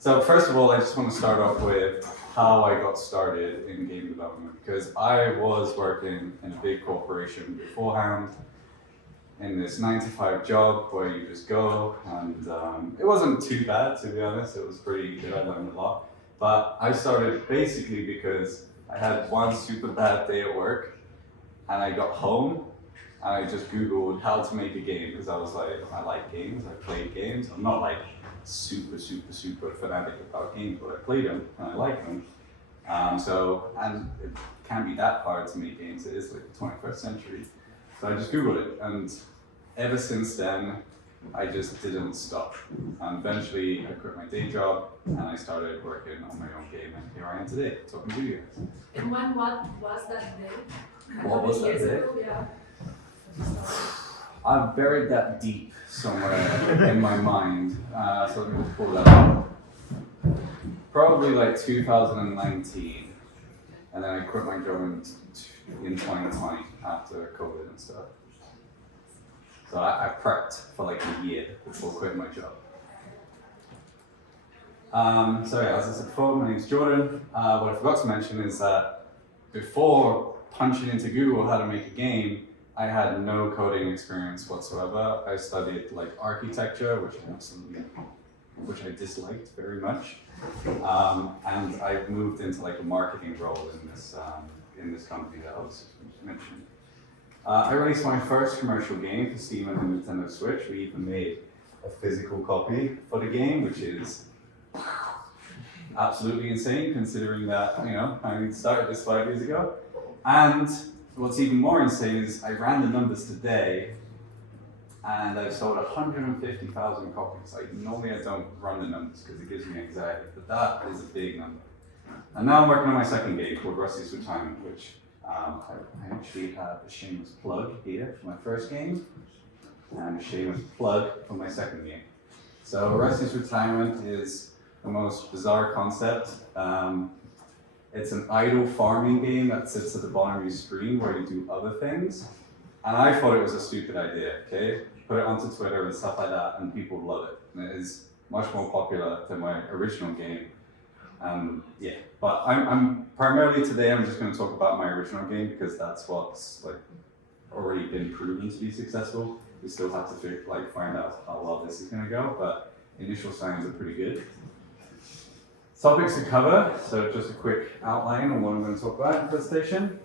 So first of all, I just want to start off with how I got started in game development, because I was working in a big corporation beforehand in this 9 to 5 job where you just go, and it wasn't too bad, to be honest. It was pretty good. I learned a lot. But I started basically because I had one super bad day at work, and I got home, and I just Googled how to make a game, because I was like, I like games, I played games. I'm not like super fanatic about games, but I played them and I like them. And it can't be that hard to make games. It is like the 21st century. So I just Googled it, and ever since then, I just didn't stop. And eventually, I quit my day job, and I started working on my own game, and here I am today, talking to you guys. And what was that day? What was that day? Yeah. I've buried that deep somewhere in my mind, so let me just pull that up. Probably like 2019, and then I quit my job in 2020 after COVID and stuff. So I prepped for like a year before quitting my job. So yeah, as I said before, my name's Jordan. What I forgot to mention is that before punching into Google how to make a game, I had no coding experience whatsoever. I studied like architecture, which I disliked very much, and I moved into like a marketing role in this company that I was mentioning. I released my first commercial game for Steam and the Nintendo Switch. We even made a physical copy for the game, which is absolutely insane considering that, I started this 5 years ago. And what's even more insane is I ran the numbers today, and I've sold 150,000 copies. Normally I don't run the numbers because it gives me anxiety, but that is a big number. And now I'm working on my second game called Rusty's Retirement, which I actually have a shameless plug here for my first game, and a shameless plug for my second game. So Rusty's Retirement is the most bizarre concept. It's an idle farming game that sits at the bottom of your screen where you do other things. And I thought it was a stupid idea, okay? Put it onto Twitter and stuff like that, and people love it. And it is much more popular than my original game. Yeah, but I'm primarily today I'm just going to talk about my original game because that's what's like already been proven to be successful. We still have to find out how well this is going to go, but initial signs are pretty good. Topics to cover, so just a quick outline on what I'm going to talk about in the presentation.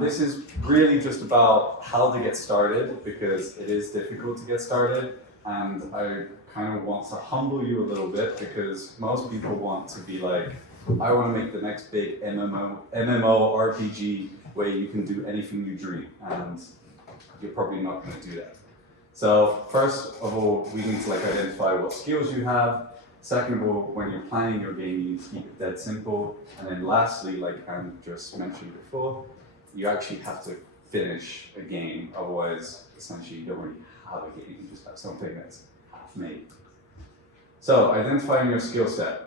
This is really just about how to get started, because it is difficult to get started, and I kind of want to humble you a little bit, because most people want to be like, I want to make the next big MMORPG where you can do anything you dream, and you're probably not going to do that. So first of all, we need to identify what skills you have. Second of all, when you're planning your game, you need to keep it dead simple. And then lastly, like Anne just mentioned before, you actually have to finish a game. Otherwise, essentially, you don't really have a game. You just have something that's half made. So, identifying your skill set.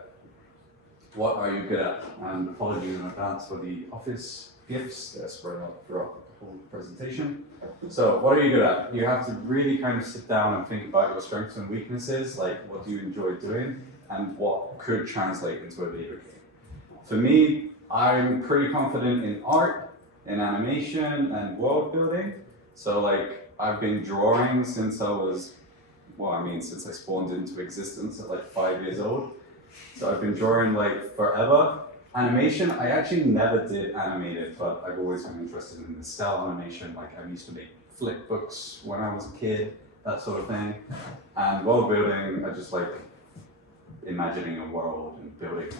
What are you good at? And apologies in advance for the office gifts that are spread out throughout the whole presentation. So, what are you good at? You have to really kind of sit down and think about your strengths and weaknesses, like what do you enjoy doing, and what could translate into a later game. For me, I'm pretty confident in art, in animation, and world building. So I've been drawing since since I spawned into existence at 5 years old. So I've been drawing forever. Animation, I actually never did animated, but I've always been interested in the style animation. I used to make flip books when I was a kid, that sort of thing. And world building, I just like imagining a world and building it.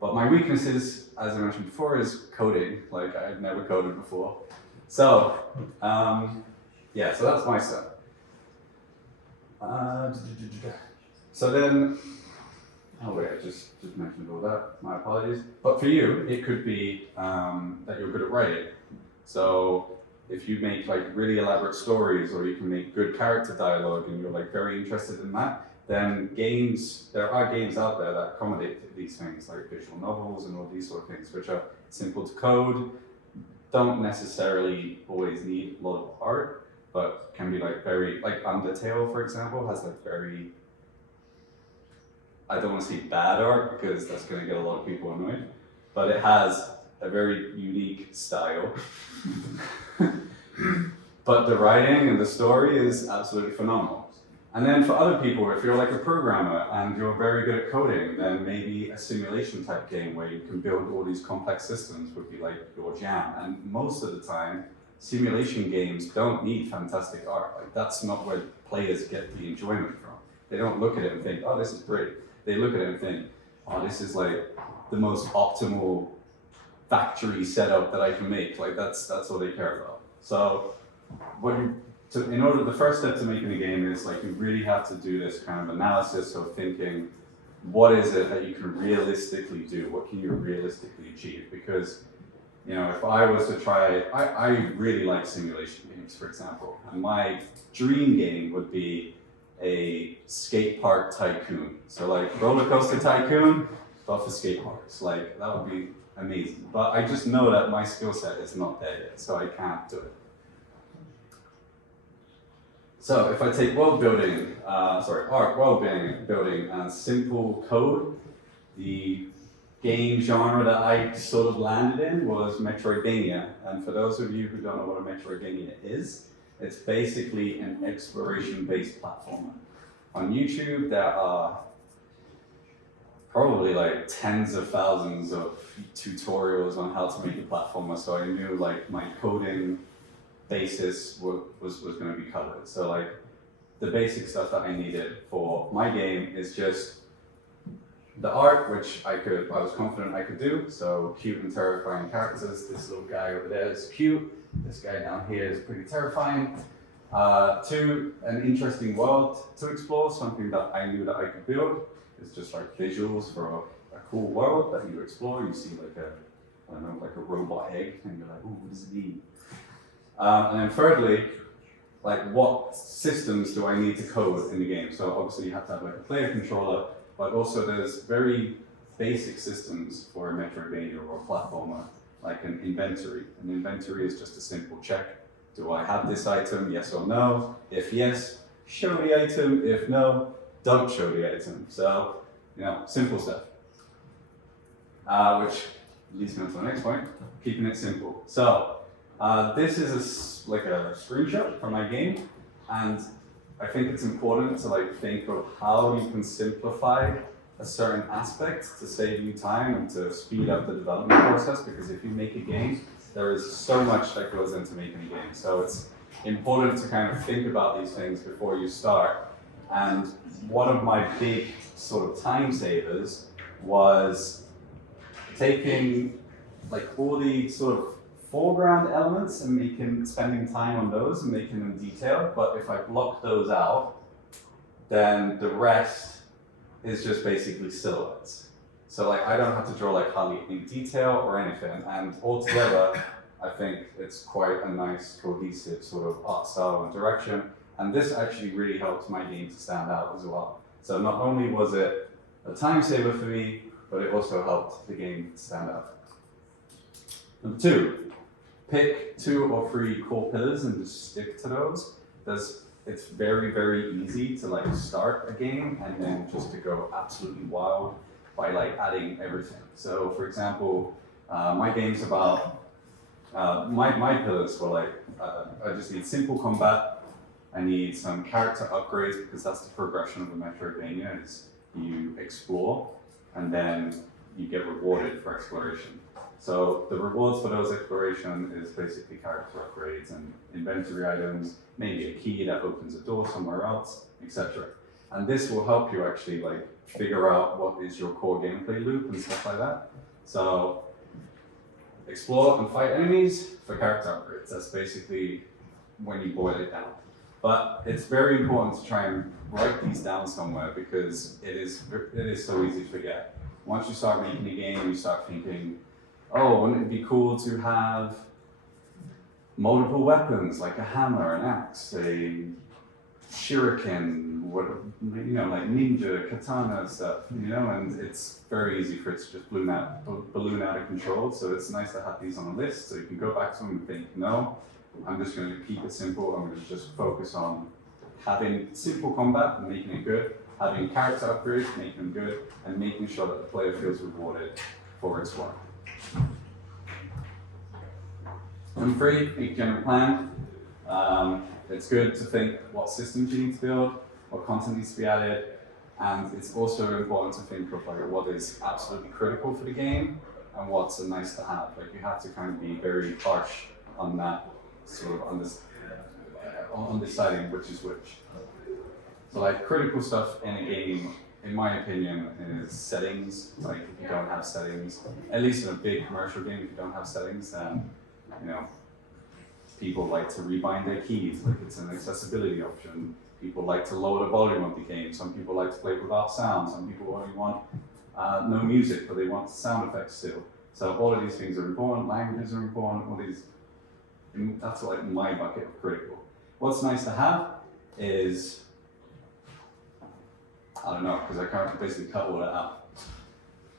But my weaknesses, as I mentioned before, is coding. I've never coded before. So, yeah, so that's my stuff. So then, oh wait, I just mentioned all that, my apologies. But for you, it could be that you're good at writing. So if you make really elaborate stories, or you can make good character dialogue and you're very interested in that, then there are games out there that accommodate these things, like visual novels and all these sort of things, which are simple to code, don't necessarily always need a lot of art, but can be very, Undertale, for example, has very I don't want to say bad art because that's going to get a lot of people annoyed, but it has a very unique style. But the writing and the story is absolutely phenomenal. And then for other people, if you're like a programmer and you're very good at coding, then maybe a simulation type game where you can build all these complex systems would be like your jam. And most of the time, simulation games don't need fantastic art. Like that's not where players get the enjoyment from. They don't look at it and think, oh, this is pretty. They look at it and think, oh, this is like the most optimal factory setup that I can make. Like that's all they care about. So the first step to making a game is like you really have to do this kind of analysis of thinking, what is it that you can realistically do? What can you realistically achieve? Because, you know, if I was to try, I really like simulation games, for example, and my dream game would be a skate park tycoon. So like roller coaster tycoon, but for skate parks. Like that would be amazing. But I just know that my skill set is not there yet, so I can't do it. So if I take art, world building, and simple code, the game genre that I sort of landed in was Metroidvania. And for those of you who don't know what a Metroidvania is, it's basically an exploration-based platformer. On YouTube, there are probably like tens of thousands of tutorials on how to make a platformer, so I knew like my coding basis was going to be covered. So like the basic stuff that I needed for my game is just the art, which I was confident I could do. So cute and terrifying characters. This little guy over there is cute. This guy down here is pretty terrifying. Two, an interesting world to explore, something that I knew that I could build. It's just like visuals for a cool world that you explore. You see like like a robot egg, and you're like, ooh, what does it mean? And then thirdly, like what systems do I need to code in the game? So obviously you have to have like a player controller, but also there's very basic systems for a Metroidvania or a platformer, like an inventory. An inventory is just a simple check. Do I have this item, yes or no? If yes, show the item. If no, don't show the item. So, you know, simple stuff. Which leads me on to the next point, keeping it simple. So, this is like a screenshot from my game, and I think it's important to like think of how you can simplify a certain aspect to save you time and to speed up the development process, because if you make a game, there is so much that goes into making a game. So it's important to kind of think about these things before you start. And one of my big sort of time savers was taking like all the sort of foreground elements and spending time on those and making them detailed. But if I block those out, then the rest is just basically silhouettes. So like I don't have to draw like hardly any detail or anything, and altogether I think it's quite a nice cohesive sort of art style and direction. And this actually really helped my game to stand out as well. So not only was it a time saver for me, but it also helped the game to stand out. Number two, pick 2 or 3 core pillars and just stick to those. It's very, very easy to like start a game and then just to go absolutely wild by like adding everything. So for example, my game's about, my pillars were like, I just need simple combat, I need some character upgrades because that's the progression of a Metroidvania, is you explore and then you get rewarded for exploration. So the rewards for those exploration is basically character upgrades and inventory items, maybe a key that opens a door somewhere else, etc. And this will help you actually like figure out what is your core gameplay loop and stuff like that. So explore and fight enemies for character upgrades. That's basically when you boil it down. But it's very important to try and write these down somewhere because it is so easy to forget. Once you start making a game, you start thinking, oh, wouldn't it be cool to have multiple weapons, like a hammer, an axe, a shuriken, like ninja, katana stuff, and it's very easy for it to just balloon out of control. So it's nice to have these on a list so you can go back to them and think, no, I'm just going to keep it simple. I'm going to just focus on having simple combat and making it good, having character upgrades, making them good, and making sure that the player feels rewarded for its work. And 3, make a general plan. It's good to think what systems you need to build, what content needs to be added, and it's also important to think of like what is absolutely critical for the game and what's a nice to have. Like you have to kind of be very harsh on that sort of on deciding which is which. So like critical stuff in a game, in my opinion, is settings. Like if you don't have settings, at least in a big commercial game, if you don't have settings, then you know people like to rebind their keys. Like it's an accessibility option. People like to lower the volume of the game. Some people like to play without sound. Some people only want no music, but they want sound effects still. So all of these things are important. Languages are important. All these. That's like my bucket of critical. What's nice to have is, I don't know, because I can't basically cut all that out.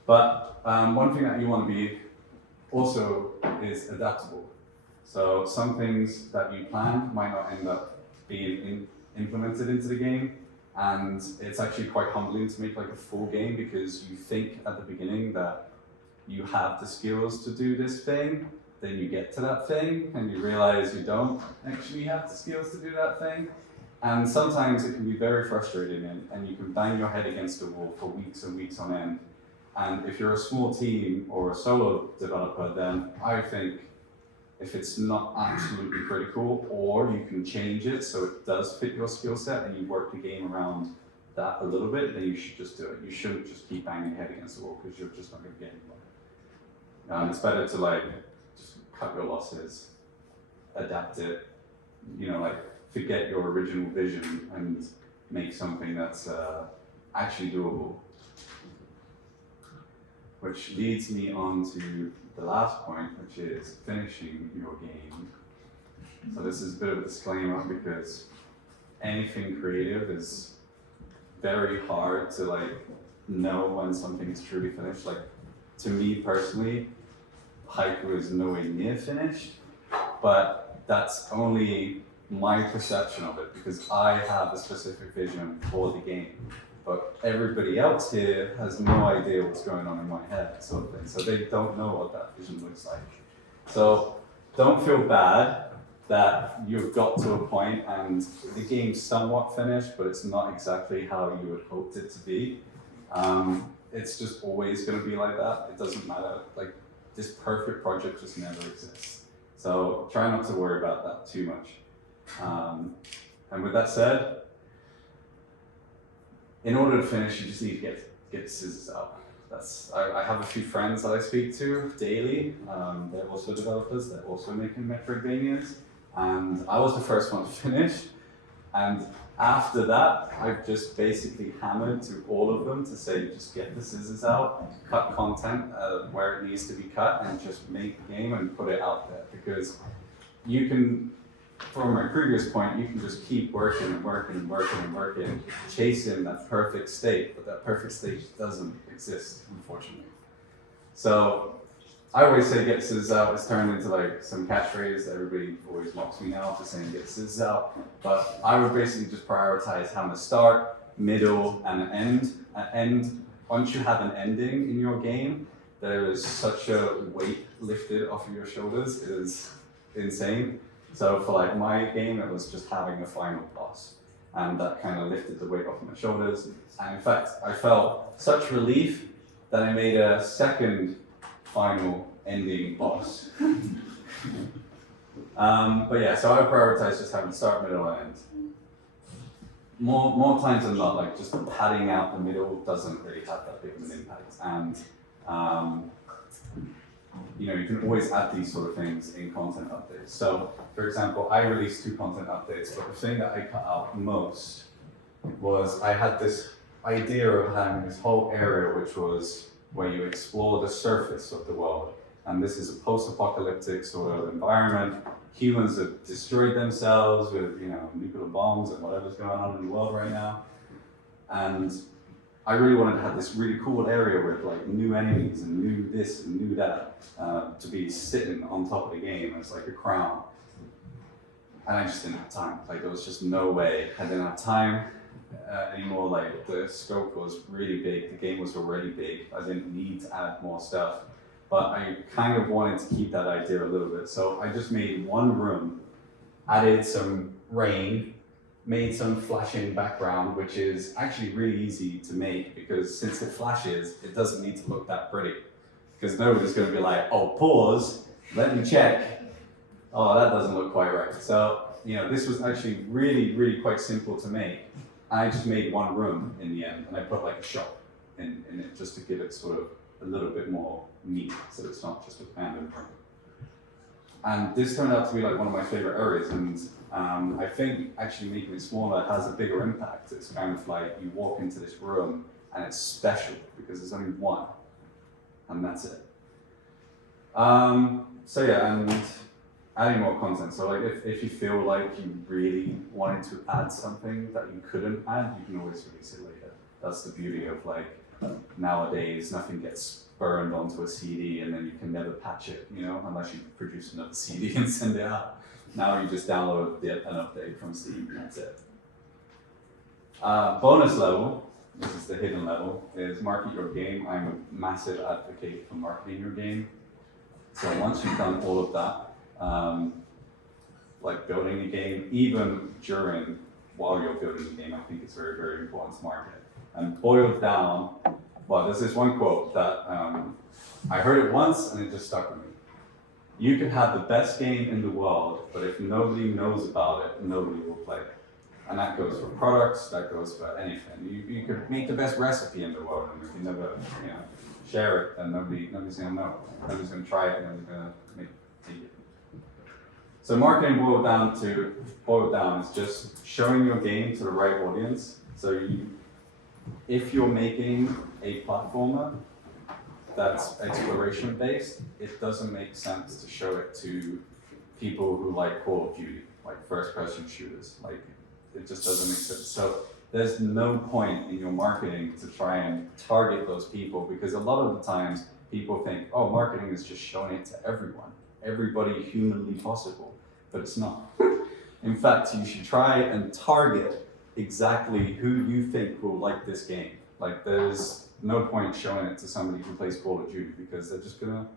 But one thing that you want to be also is adaptable. So some things that you plan might not end up being implemented into the game, and it's actually quite humbling to make like a full game because you think at the beginning that you have the skills to do this thing, then you get to that thing and you realize you don't actually have the skills to do that thing. And sometimes it can be very frustrating and you can bang your head against the wall for weeks and weeks on end. And if you're a small team or a solo developer, then I think if it's not absolutely critical or you can change it so it does fit your skill set and you work the game around that a little bit, then you should just do it. You shouldn't just keep banging your head against the wall because you're just not going to get anywhere. It's better to like just cut your losses, adapt it, you know, like forget your original vision and make something that's actually doable. Which leads me on to the last point, which is finishing your game. So this is a bit of a disclaimer because anything creative is very hard to like know when something is truly finished. Like to me personally, Haiku is nowhere near finished, but that's only my perception of it because I have a specific vision for the game. But everybody else here has no idea what's going on in my head, sort of thing. So they don't know what that vision looks like. So don't feel bad that you've got to a point and the game's somewhat finished, but it's not exactly how you would hoped it to be. It's just always going to be like that. It doesn't matter. Like this perfect project just never exists. So try not to worry about that too much. And with that said, in order to finish, you just need to get scissors out. I have a few friends that I speak to daily. They're also developers. They're also making Metroidvanias. And I was the first one to finish. And after that, I've just basically hammered to all of them to say, just get the scissors out, cut content where it needs to be cut, and just make the game and put it out there. Because you can, from my previous point, you can just keep working and working and working and working, chasing that perfect state, but that perfect state doesn't exist, unfortunately. So I always say get scissors out. It's turned into like some catchphrase that everybody always mocks me now for saying get scissors out. But I would basically just prioritize having a start, middle, and an end. An end, once you have an ending in your game, there is such a weight lifted off of your shoulders. It is insane. So for like my game, it was just having a final boss. And that kind of lifted the weight off of my shoulders. And in fact, I felt such relief that I made a second final ending boss. But yeah, so I prioritize just having start, middle, and end. More times than not, like just padding out the middle doesn't really have that big of an impact. And you know, you can always add these sort of things in content updates. So, for example, I released 2 content updates, but the thing that I cut out most was I had this idea of having this whole area which was where you explore the surface of the world. And this is a post-apocalyptic sort of environment. Humans have destroyed themselves with, you know, nuclear bombs and whatever's going on in the world right now. And I really wanted to have this really cool area with like new enemies and new this and new that to be sitting on top of the game as like a crown. And I just didn't have time. Like there was just no way. I didn't have time. anymore. Like the scope was really big, the game was already big. I didn't need to add more stuff, but I kind of wanted to keep that idea a little bit. So I just made one room, added some rain, made some flashing background, which is actually really easy to make because since it flashes, it doesn't need to look that pretty. Because nobody's going to be like, oh, pause, let me check. Oh, that doesn't look quite right. So, this was actually really, really quite simple to make. I just made one room in the end, and I put like a shop in it just to give it sort of a little bit more meat, so it's not just a random room. And this turned out to be like one of my favorite areas, and I think actually making it smaller has a bigger impact. It's kind of like you walk into this room and it's special because there's only one, and that's it. So yeah, and adding more content. So like if you feel like you really wanted to add something that you couldn't add, you can always release it later. That's the beauty of like nowadays, nothing gets burned onto a CD and then you can never patch it, unless you produce another CD and send it out. Now you just download an update from Steam and that's it. Bonus level, this is the hidden level, is market your game. I'm a massive advocate for marketing your game. So once you've done all of that, like building a game, even while you're building the game, I think it's very, very important to market it. And boiled down, well, there's this one quote that I heard it once and it just stuck with me. You can have the best game in the world, but if nobody knows about it, nobody will play it. And that goes for products, that goes for anything. You could make the best recipe in the world, and if you never share it, then nobody's gonna know. Nobody's gonna try it, and nobody's gonna make it. So marketing boiled down is just showing your game to the right audience. So if you're making a platformer that's exploration based, it doesn't make sense to show it to people who like Call of Duty, like first person shooters. Like it just doesn't make sense. So there's no point in your marketing to try and target those people because a lot of the times people think, oh, marketing is just showing it to everybody humanly possible, but it's not. In fact, you should try and target exactly who you think will like this game. Like there's no point showing it to somebody who plays Call of Duty because they're just gonna,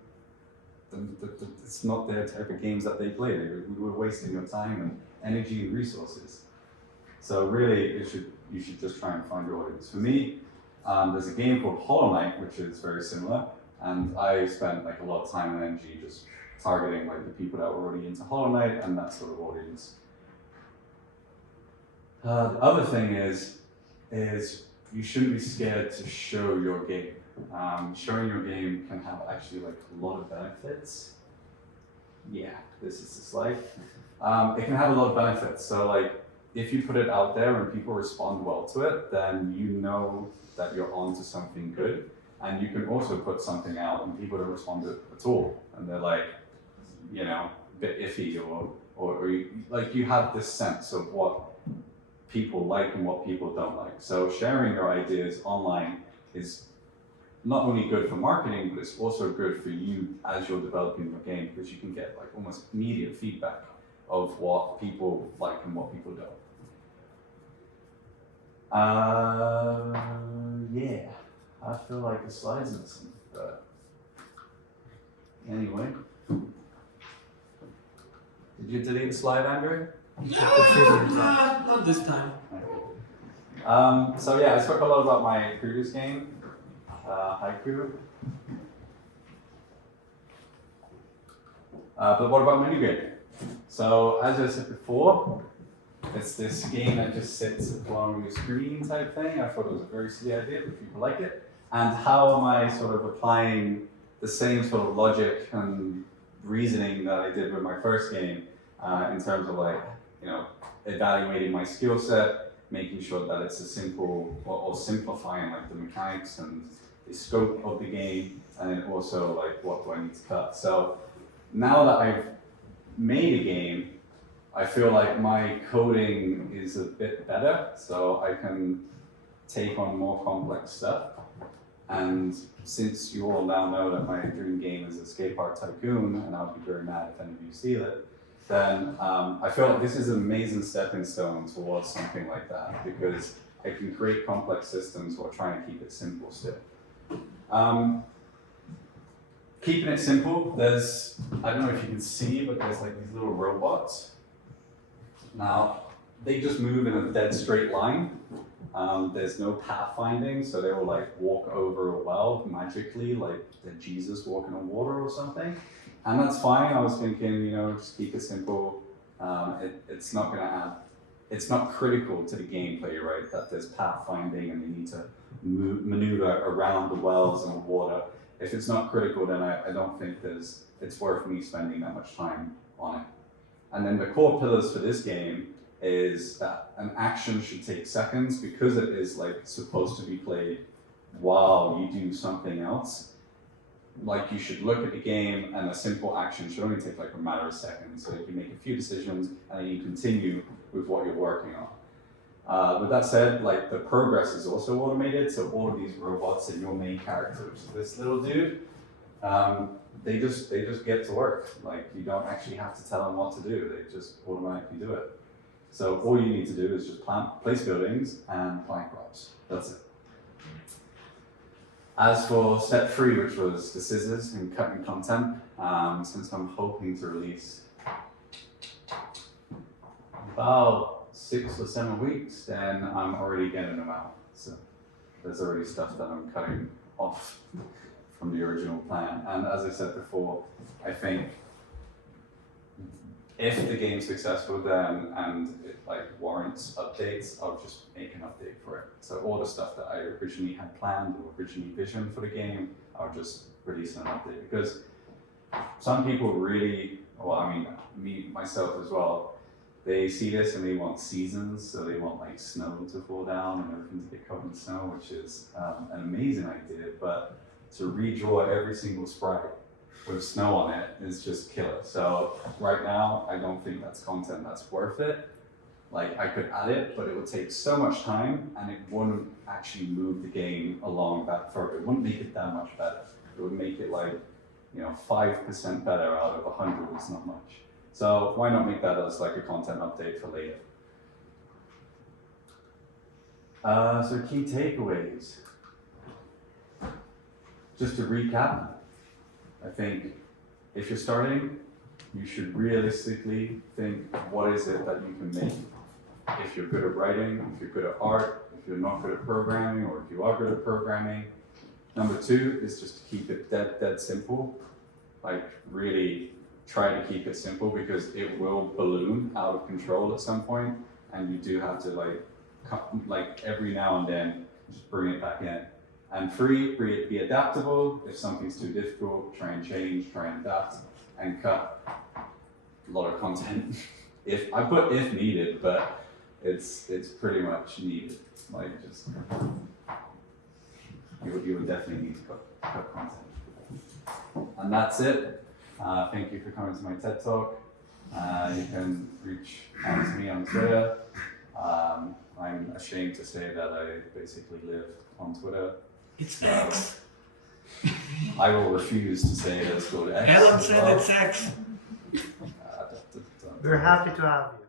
it's not their type of games that they play. We're wasting your time and energy and resources. So really, you should just try and find your audience. For me, there's a game called Hollow Knight, which is very similar, and I spent like a lot of time and energy just targeting like the people that were already into Hollow Knight and that sort of audience. The other thing is you shouldn't be scared to show your game. Showing your game can have actually like a lot of benefits. Yeah, this is the slide. It can have a lot of benefits. So like if you put it out there and people respond well to it, then you know that you're onto something good. And you can also put something out and people don't respond at all. And they're like, a bit iffy or you have this sense of what people like and what people don't like. So sharing your ideas online is not only good for marketing, but it's also good for you as you're developing your game because you can get like almost immediate feedback of what people like and what people don't. Yeah, I feel like the slides missing, but anyway. Did you delete the slide, Andrew? Not this time. So yeah, I spoke a lot about my previous game, Haiku. But what about my new game? So as I said before, it's this game that just sits along your screen type thing. I thought it was a very silly idea, but people like it. And how am I sort of applying the same sort of logic and reasoning that I did with my first game in terms of like, evaluating my skill set, making sure that it's a simple, or simplifying like the mechanics and the scope of the game, and then also like what do I need to cut. So now that I've made a game, I feel like my coding is a bit better, so I can take on more complex stuff. And since you all now know that my dream game is a skate park tycoon, and I'll be very mad if any of you steal it, then I feel like this is an amazing stepping stone towards something like that, because it can create complex systems while trying to keep it simple still. Keeping it simple, there's, I don't know if you can see, but there's like these little robots. Now, they just move in a dead straight line. There's no pathfinding, so they will like walk over a well magically, like the Jesus walking on water or something. And that's fine. I was thinking, you know, just keep it simple. It's not gonna add, it's not critical to the gameplay, right? That there's pathfinding and they need to maneuver around the wells and the water. If it's not critical, then I don't think it's worth me spending that much time on it. And then the core pillars for this game is that an action should take seconds because it is like supposed to be played while you do something else. Like you should look at the game and a simple action should only take like a matter of seconds. So you can make a few decisions and then you continue with what you're working on. With that said, like the progress is also automated. So all of these robots and your main character, which is this little dude, they just get to work. Like you don't actually have to tell them what to do. They just automatically do it. So all you need to do is just place buildings and plant crops. That's it. As for step 3, which was the scissors and cutting content, since I'm hoping to release about 6 or 7 weeks, then I'm already getting them out. So there's already stuff that I'm cutting off from the original plan. And as I said before, I think if the game's successful then and it like warrants updates, I'll just make an update for it. So all the stuff that I originally had planned or originally visioned for the game, I'll just release an update. Because some people really, well, I mean, me, myself as well, they see this and they want seasons, so they want like snow to fall down and everything to get covered in snow, which is an amazing idea, but to redraw every single sprite with snow on it is just killer. So right now, I don't think that's content that's worth it. Like I could add it, but it would take so much time and it wouldn't actually move the game along that further. It wouldn't make it that much better. It would make it like, you know, 5% better out of 100 is not much. So why not make that as like a content update for later? So key takeaways. Just to recap, I think if you're starting, you should realistically think, what is it that you can make? If you're good at writing, if you're good at art, if you're not good at programming, or if you are good at programming. Number 2 is just to keep it dead simple. Like really try to keep it simple because it will balloon out of control at some point, and you do have to like every now and then just bring it back in. And 3, be adaptable. If something's too difficult, try and change, try and adapt, and cut a lot of content. If I put if needed, but it's pretty much needed. Like just you would definitely need to cut content. And that's it. Thank you for coming to my TED Talk. You can reach out to me on Twitter. I'm ashamed to say that I basically live on Twitter. It's X. I will refuse to say that it's called X. Ellen said it's X. Don't- We're happy to have you.